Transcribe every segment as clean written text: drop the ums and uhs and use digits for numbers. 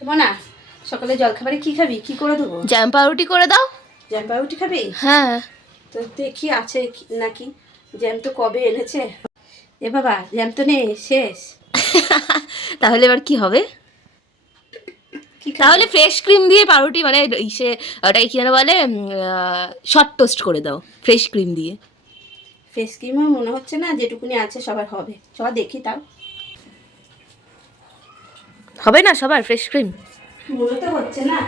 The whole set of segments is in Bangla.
না সকালে জলখাবারে কি খাবি, কি করে দেবো? জ্যাম পাউরুটি করে দাও। জ্যাম পাউরুটি খাবি? হ্যাঁ। তো দেখি আছে নাকি। জ্যাম তো কবে এনেছে। এ বাবা, জ্যাম তো নেই, শেষ। তাহলে এবার কি হবে? তাহলে ফ্রেশ ক্রিম দিয়ে পাউরুটি, মানে ইসে ওটাই কি যেন বলে, শর্ট টোস্ট করে দাও ফ্রেশ ক্রিম দিয়ে। ফেস ক্রিমও মনে হচ্ছে না যেটুকুনি আছে সবার হবে। চ দেখি তাও। হবে না সবার ফ্রেশ ক্রিম? মনে তো হচ্ছে না।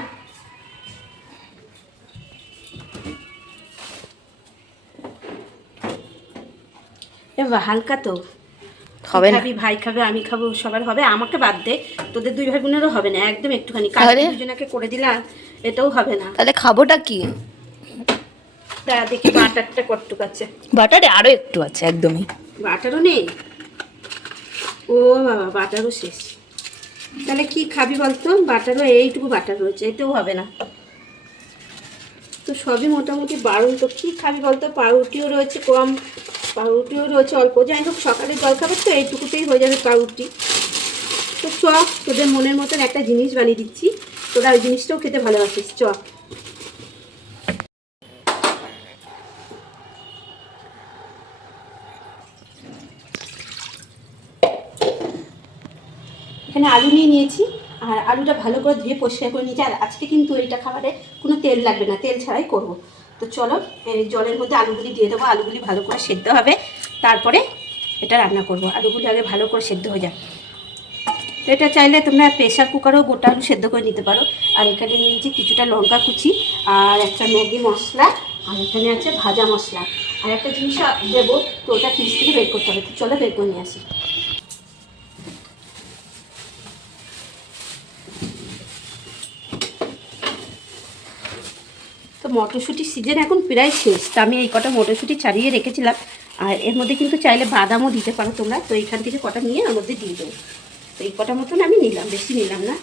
এবার হালকা তো হবে না। খাবি, ভাই খাবে, আমি খাবো, সবার হবে। আমাকে বাদ দে, তোদের দুই ভাই বোনেরও হবে না, একদম একটুখানি। কালকে দুজনকে করে দিলাম, এটাও হবে না। তাহলে খাবোটা কি? দাঁড়া দেখি বাটারটা কতটুকু আছে। বাটারে আরো একটু আছে, একদমই। বাটারও নেই? ও বাবা, বাটারও শেষ। তাহলে কি খাবি বলতো? বাটারও এইটুকু বাটার রয়েছে, এতেও হবে না। তো সবই মোটামুটি বারণ। তো কী খাবি বলতো? পাউরুটিও রয়েছে কম, পাউরুটিও রয়েছে অল্প। যাই হোক সকালে জল খাবে তো এইটুকুতেই হয়ে যাবে পাউরুটি। তো চ, তোদের মনের মতন একটা জিনিস বানিয়ে দিচ্ছি, তোরা ওই জিনিসটাও খেতে ভালোবাসিস। চ। এখানে আলু নিয়ে নিয়েছি, আর আলুটা ভালো করে ধুয়ে পরিষ্কার করে নিয়েছি। আর আজকে কিন্তু এইটা খাবারে কোনো তেল লাগবে না, তেল ছাড়াই করব। তো চলো এই জলের মধ্যে আলুগুলি দিয়ে দেবো। আলুগুলি ভালো করে সেদ্ধ হবে, তারপরে এটা রান্না করব। আলুগুলি আগে ভালো করে সেদ্ধ হয়ে যায়। তো এটা চাইলে তোমরা প্রেশার কুকারেও গোটা আলু সেদ্ধ করে নিতে পারো। আর এখানে নিয়েছি কিছুটা লঙ্কা কুচি, আর একটা ম্যাগি মশলা, আর এখানে আছে ভাজা মশলা। আর একটা জিনিস দেবো, তো ওটা ফ্রিজ থেকে বের করতে হবে। তো চলো বের করে নিয়ে আসি। তো মটরশুঁটির সিজন এখন প্রায় শেষ। তো আমি এই কটা মটরশুঁটি ছাড়িয়ে রেখেছিলাম, আর এর মধ্যে কিন্তু চাইলে বাদামও দিতে পারো তোমরা। তো এইখান থেকে কটা নিয়ে ওর মধ্যে দিয়ে দেবো। তো এই কটা মতন আমি নিলাম, বেশি নিলাম না।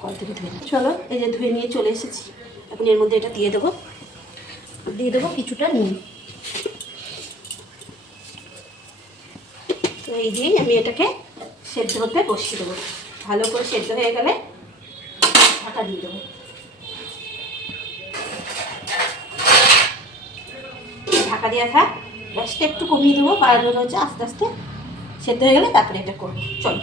কল থেকে ধুয়ে নাও। চলো এই যে ধুয়ে নিয়ে চলে এসেছি। এখন এর মধ্যে এটা দিয়ে দেবো, কিছুটা নুন। তো এই দিয়েই আমি এটাকে সেদ্ধ হতে বসিয়ে দেবো। ভালো করে সেদ্ধ হয়ে গেলে ঢাকা দিয়ে দেবো। ঢাকা দিয়ে থাক, গ্যাসটা একটু কমিয়ে দেবো, বাড়ানো রয়েছে। আস্তে আস্তে সেদ্ধ হয়ে গেলে তারপরে এটা করবো। চলো।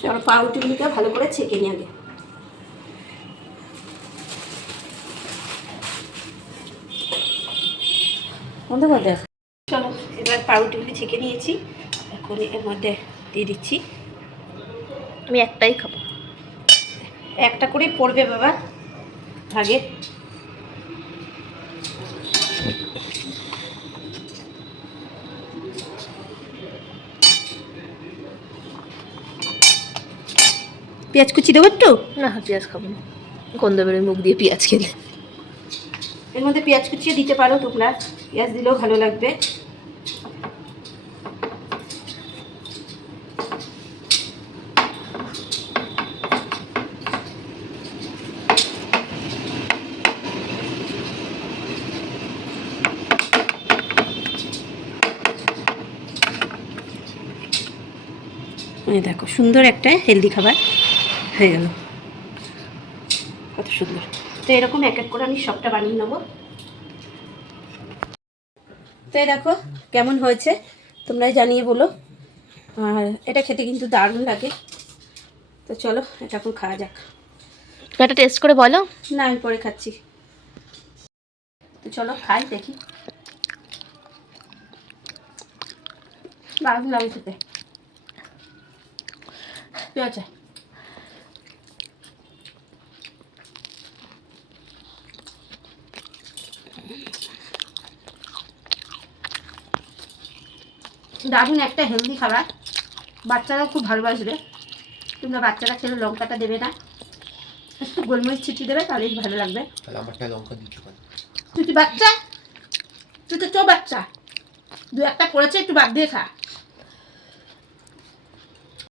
চলো পাউরুটিগুলিকে ভালো করে ছেঁকে নিয়ে আগে। বন্ধ করে দেখ। চলো এবার পাউরুটিগুলি ছেঁকে নিয়েছি, এখন এর মধ্যে দিয়ে দিচ্ছি। আমি একটাই খাবো। একটা করে পড়বে বাবা ভাগে। পেঁয়াজ কুচি দেবো একটু? না, পেঁয়াজ খাবো না, গন্ধ বেরোয় মুখ দিয়ে পেঁয়াজ খেলে। এর মধ্যে পেঁয়াজ কুচিয়ে দিতে পারো তোমরা, পেঁয়াজ দিলেও ভালো লাগবে। দেখো সুন্দর একটা হেলদি খাবার হয়ে গেল, কত সুন্দর। তো এরকম এক এক করে আমি সবটা বানিয়ে নেবো। তো এই দেখো কেমন হয়েছে তোমরাই জানিয়ে বলো। আর এটা খেতে কিন্তু দারুণ লাগে। তো চলো এটা এখন খাওয়া যাক। একটা টেস্ট করে বলো। না আমি পরে খাচ্ছি। তো চলো খাই দেখি। দারুণ লাগে খেতে। পেঁয়াজ দারুণ একটা হেলদি খাবার, বাচ্চারাও খুব ভালোবাসবে। তোমরা বাচ্চারা খেলে লঙ্কাটা দেবে না, একটু গোলমরিচ ছিটিয়ে দেবে, তাহলেই ভালো লাগবে। তুই কি বাচ্চা? তুই তো বাচ্চা, দু একটা পড়েছে, একটু বাদ দিয়ে খা।